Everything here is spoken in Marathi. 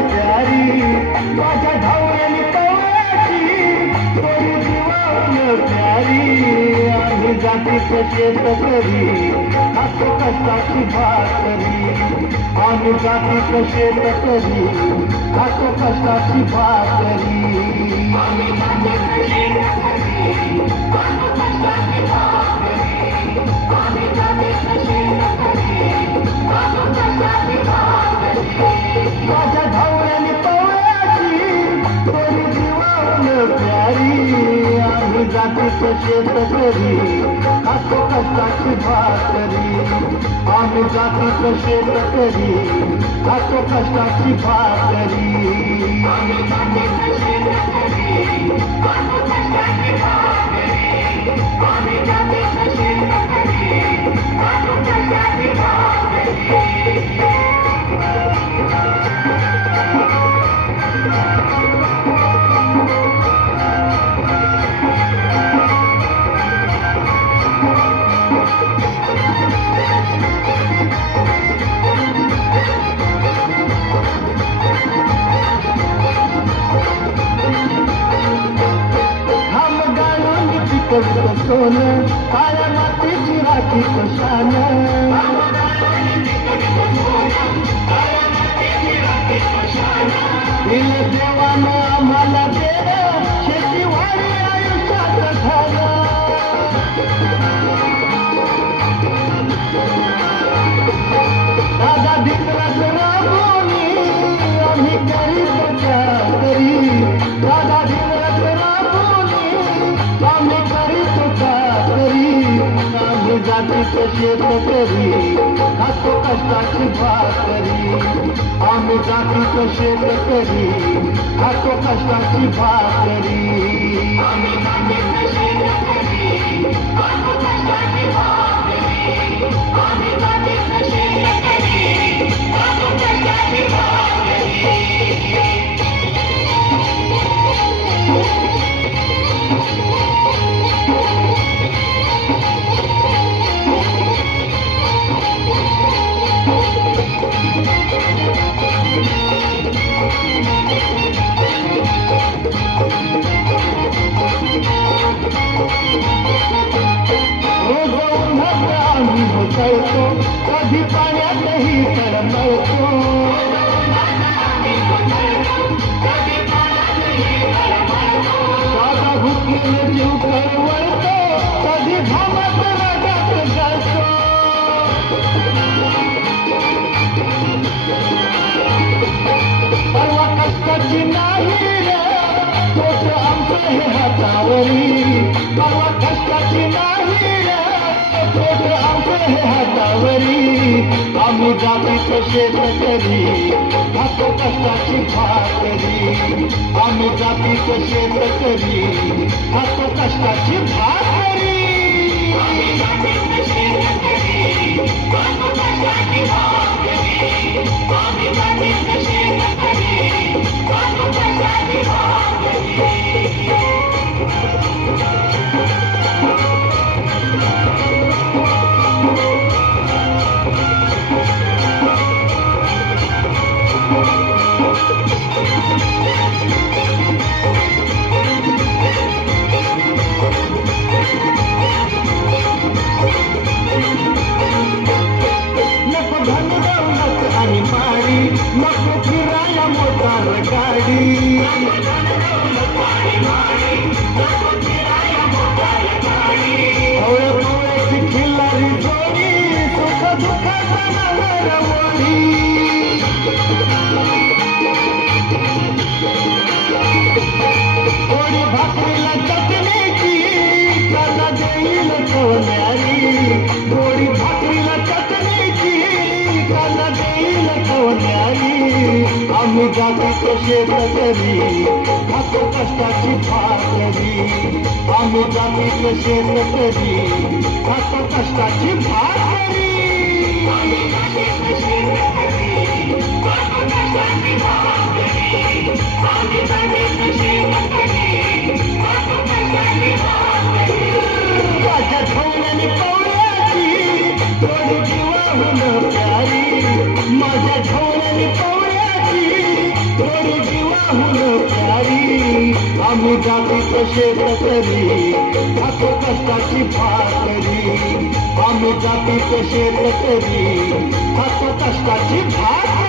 प्यारी माझ्या धावण्याने कवळ्याची थोडी जीवन प्यारी आम्ही जातीचं शेतकरी खातो कष्टाची भाकरी आम्ही जातीचं शेतकरी खातो कष्टाची भाकरी आम्ही जातीचं शेतकरी खातो कष्टाची भाकरी आम्ही जातीचं शेतकरी खातो कष्टाची भाकरी माझ्या धावण्याने कवळ्याची थोडी जीवन प्यारी आम्ही जातीचं शेतकरी खातो कष्टाची भाकरी आम्ही जातीचं शेतकरी खातो कष्टाची भाकरी आम्ही जातीचं शेतकरी खातो कष्टाची भाकरी आम्ही जातीचं शेतकरी खातो कष्टाची भाकरी सोनं काळ्या मातीची राखी कशान दिल देवानं आम्हाला देणं शेतीवाडी आयुष्यात झालं दादा धिकराच राबवणी आम्ही करीत चाकरी दादा धिकराच राबवणी आम्ही करीत चाकरी आम्ही जातीचं शेतकरी खातो कष्टाची भाकरी आम्ही जातीचं शेतकरी खातो कष्टाची भाकरी आम्ही जातीचं शेतकरी खातो कष्टाची भाकरी आम्ही जातीचं शेतकरी खातो कष्टाची भाकरी कधी पाण्यातही तळमळतो साधा भुकीने जीव कळवळतो कधी घामात रागात जातो परवा कष्टाची नाही तोच आमचं हे हातावरी परवा कष्टाची नाही तोच आमचं हे हातावरी आम्ही जातीचं शेतकरी खातो कष्टाची भाकरी आम्ही जातीचं शेतकरी खातो कष्टाची भाकरी आम्ही जातीचं शेतकरी खातो कष्टाची भाकरी आम्ही जातीचं शेतकरी खातो कष्टाची भाकरी नको फिराया मोटार गाडी हवळे हवळ्याची खिल्लारी जोडी सुख दुःखाचा नवरवडी थोडी भाकरीला चटणीची काना देईल कवन्यारी थोडी भाकरीला चटणीची काना देईल कवन्यारी आम्ही जातीचं शेतकरी खातो कष्टाची भाकरी आम्ही जातीचं शेतकरी खातो कष्टाची भाकरी आम्ही जातीचं शेतकरी खातो कष्टाची भाकरी आम्ही जातीचं शेतकरी खातो कष्टाची भाकरी माझ्या धावण्याने कवळ्याची थोडी जीवाहून प्यारी माझ्या धावण्याने कवळ्याची गोरी जीवाहून प्यारी आम्ही जातीचं शेतकरी खातो कष्टाची भाकरी आम्ही जातीचं शेतकरी खातो कष्टाची भाकरी